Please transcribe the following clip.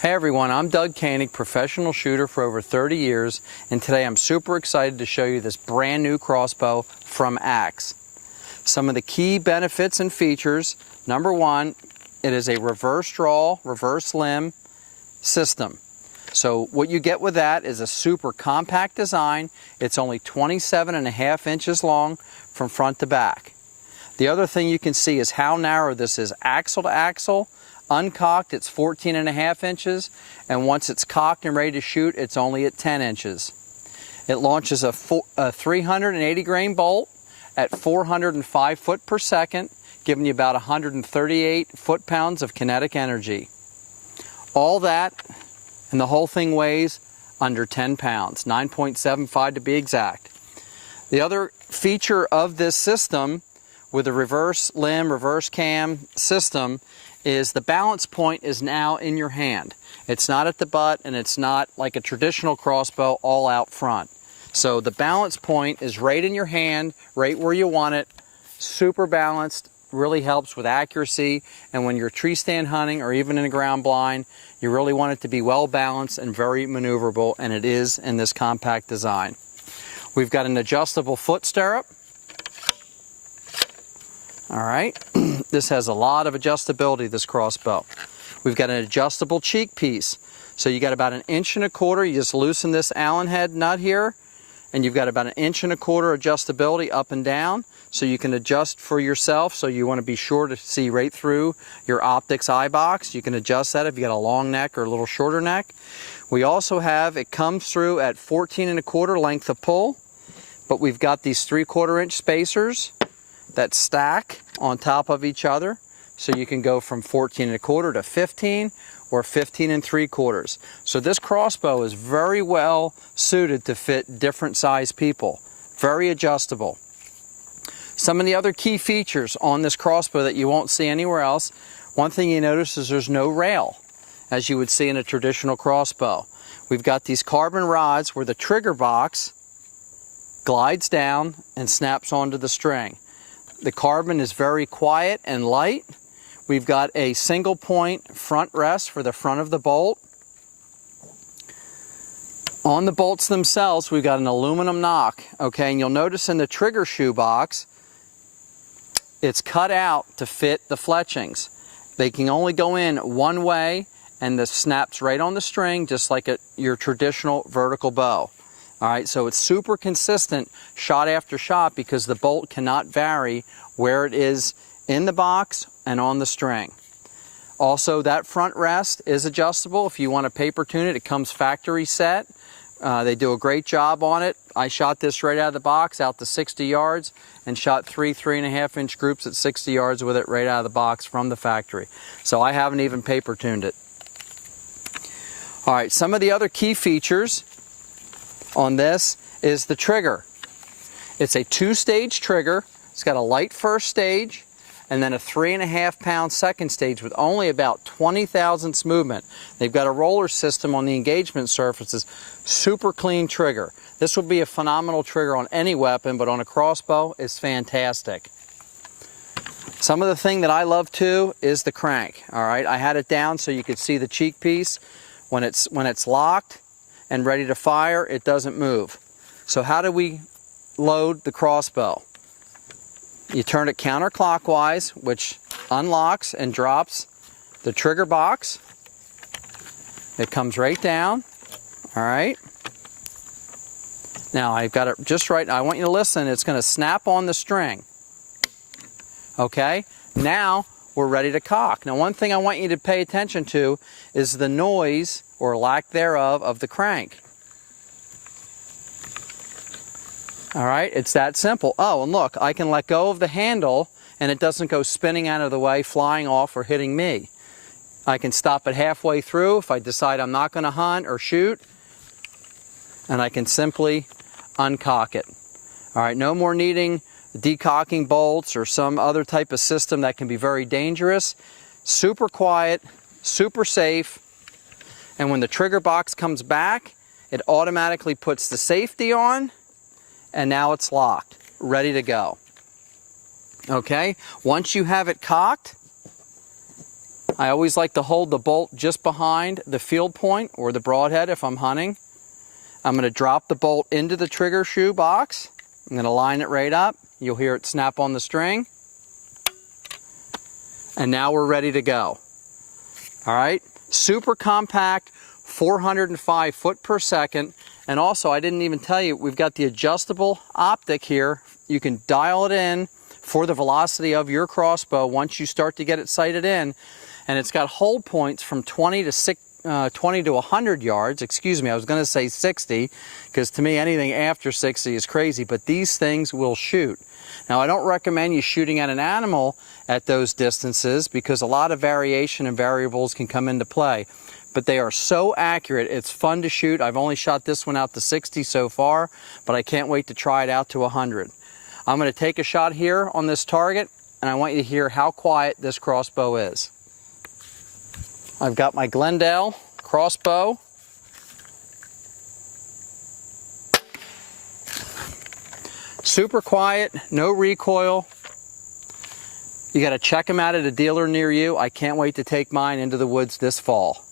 Hey everyone, I'm Doug Koenig, professional shooter for over 30 years, and today I'm super excited to show you this brand new crossbow from AX. Some of the key benefits and features: number one, it is a reverse draw, reverse limb system. So what you get with that is a super compact design. It's only 27.5 inches long from front to back. The other thing you can see is how narrow this is axle to axle. Uncocked, it's 14.5 inches, and once it's cocked and ready to shoot, it's only at 10 inches. It launches a 380 grain bolt at 405 foot per second, giving you about 138 foot-pounds of kinetic energy. All that, and the whole thing weighs under 10 pounds, 9.75 to be exact. The other feature of this system with the reverse limb, reverse cam system is the balance point is now in your hand. It's not at the butt, and it's not like a traditional crossbow all out front. So the balance point is right in your hand, right where you want it, super balanced, really helps with accuracy, and when you're tree stand hunting or even in a ground blind, you really want it to be well balanced and very maneuverable, and it is in this compact design. We've got an adjustable foot stirrup. All right, this has a lot of adjustability, this crossbow. We've got an adjustable cheek piece. So you got about 1.25 inches. You just loosen this Allen head nut here, and you've got about 1.25 inches adjustability up and down, so you can adjust for yourself. So you want to be sure to see right through your optics eye box. You can adjust that if you got a long neck or a little shorter neck. We also have, it comes through at 14.25 length of pull, but we've got these 3/4 inch spacers that stack on top of each other, so you can go from 14.25 to 15 or 15.75. So this crossbow is very well suited to fit different size people, very adjustable. Some of the other key features on this crossbow that you won't see anywhere else: one thing you notice is there's no rail, as you would see in a traditional crossbow. We've got these carbon rods where the trigger box glides down and snaps onto the string. The carbon is very quiet and light. We've got a single point front rest for the front of the bolt. On the bolts themselves, we've got an aluminum knock, okay? And you'll notice in the trigger shoe box, it's cut out to fit the fletchings. They can only go in one way, and this snaps right on the string, just like your traditional vertical bow. All right, so it's super consistent shot after shot because the bolt cannot vary where it is in the box and on the string. Also, that front rest is adjustable. If you want to paper tune it, it comes factory set. They do a great job on it. I shot this right out of the box out to 60 yards and shot 3.5 inch groups at 60 yards with it right out of the box from the factory. So I haven't even paper tuned it. All right, some of the other key features on this is the trigger. It's a 2-stage trigger. It's got a light first stage and then a 3.5 pound second stage with only about 20 thousandths movement. They've got a roller system on the engagement surfaces. Super clean trigger. This would be a phenomenal trigger on any weapon, but on a crossbow, it's fantastic. Some of the thing that I love too is the crank. All right, I had it down so you could see the cheek piece. When it's locked and ready to fire, it doesn't move. So how do we load the crossbow? You turn it counterclockwise, which unlocks and drops the trigger box. It comes right down. All right. Now I've got it just right. I want you to listen. It's going to snap on the string. Okay. Now we're ready to cock. Now, one thing I want you to pay attention to is the noise, or lack thereof, of the crank. All right, it's that simple. Oh, and look, I can let go of the handle and it doesn't go spinning out of the way, flying off, or hitting me. I can stop it halfway through if I decide I'm not going to hunt or shoot, and I can simply uncock it. All right, no more needing decocking bolts or some other type of system that can be very dangerous. Super quiet, super safe, and when the trigger box comes back, it automatically puts the safety on, and now it's locked, ready to go. Okay, once you have it cocked, I always like to hold the bolt just behind the field point or the broadhead if I'm hunting. I'm going to drop the bolt into the trigger shoe box. I'm going to line it right up. You'll hear it snap on the string. And now we're ready to go. All right, super compact, 405 foot per second. And also, I didn't even tell you, we've got the adjustable optic here. You can dial it in for the velocity of your crossbow once you start to get it sighted in. And it's got hold points from 20 to 100 yards. Excuse me, I was going to say 60, because to me anything after 60 is crazy, but these things will shoot. Now, I don't recommend you shooting at an animal at those distances because a lot of variation and variables can come into play. But they are so accurate, it's fun to shoot. I've only shot this one out to 60 so far, but I can't wait to try it out to 100. I'm going to take a shot here on this target, and I want you to hear how quiet this crossbow is. I've got my Glendale crossbow. Super quiet, no recoil. You got to check them out at a dealer near you. I can't wait to take mine into the woods this fall.